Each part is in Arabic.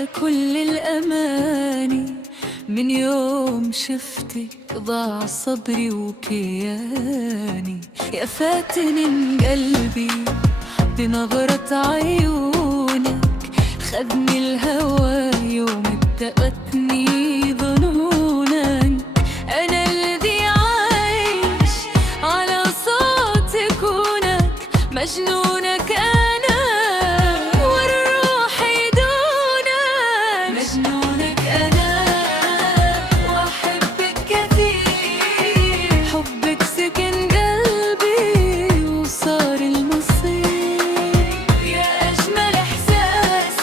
يا كل الأماني، من يوم شفتك ضاع صبري وكياني. يا فاتن قلبي بنظرة عيونك، خدني الهوى يوم اتقتني ظنونك. أنا الذي عايش على صوت كونك، مجنونك أنا والروح دونك. مجنونك أنا وأحبك كثير، حبك سكن قلبي وصار المصير. يا أجمل إحساس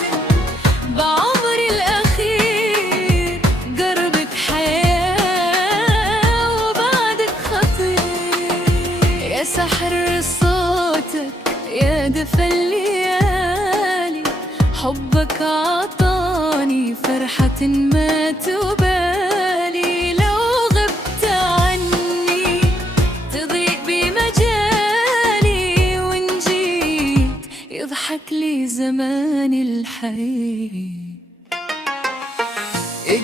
بعمري الأخير، قربك حياة وبعدك خطير. يا سحر صوتك يا دفى الليالي، حبك عطاني فرحة ما تبالي. لو غبت عني تضيق بمجالي، وإن جيت يضحك لي زمان الحي.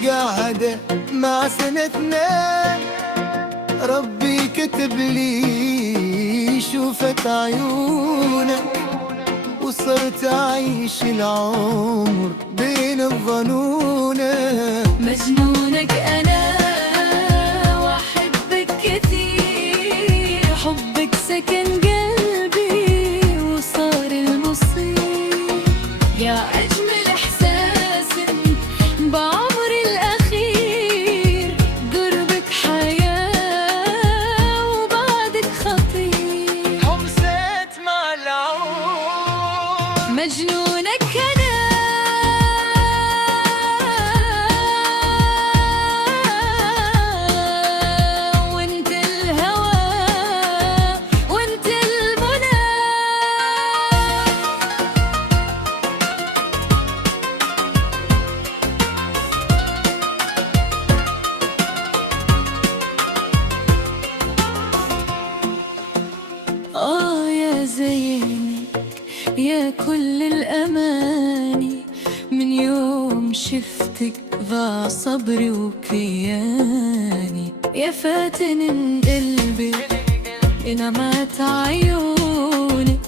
قاعدة مع سنتنا، ربي كتب لي شوفت عيونك، وصرت أعيش العمر بين الظنونك. مجنونك أنا وأحبك كثير، حبك سكن قلبي وصار المصير. يا أجمل إحساس بعمري الأخير، قربك حياة وبعدك خطير. حمسيت مع العود، مجنونك أنا وانت الهوى وانت المنى. يا زينك يا كل الأماني، من يوم شفتك ضاع صبري وكياني. يا فاتن قلبي نمت عيونك،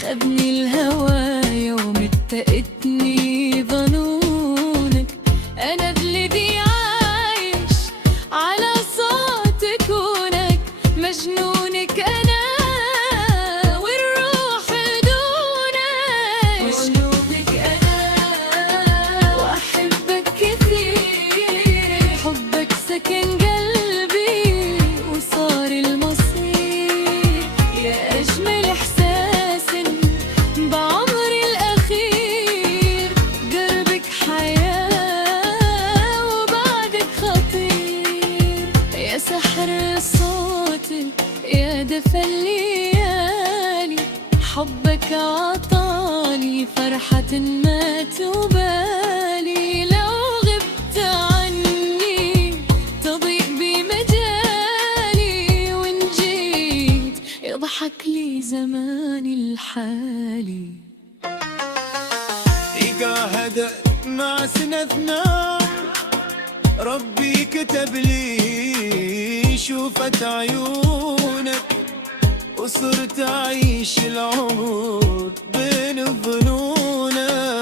خدني الهوى يوم اتقتني ظنونك. أنا الذي عايش على صوت كونك، مجنونك أنا والروح دونك. مجنونك أنا وأحبك كثير، حبك سكن قلبي وصار المصير. يا أجمل إحساس بعمري الأخير، قربك حياة وبعدك خطير. يا سحر صوتك يا دفى الليالي، حبك عطاني فرحة ما تبالي. لو غبت عني تضيق بمجالي، وإن جيت يضحك لي زمان الحالي. قاعدة مع سنتنا، ربي كتب لي شوفت عيونك، وصرت أعيش العمر بين الظنونك.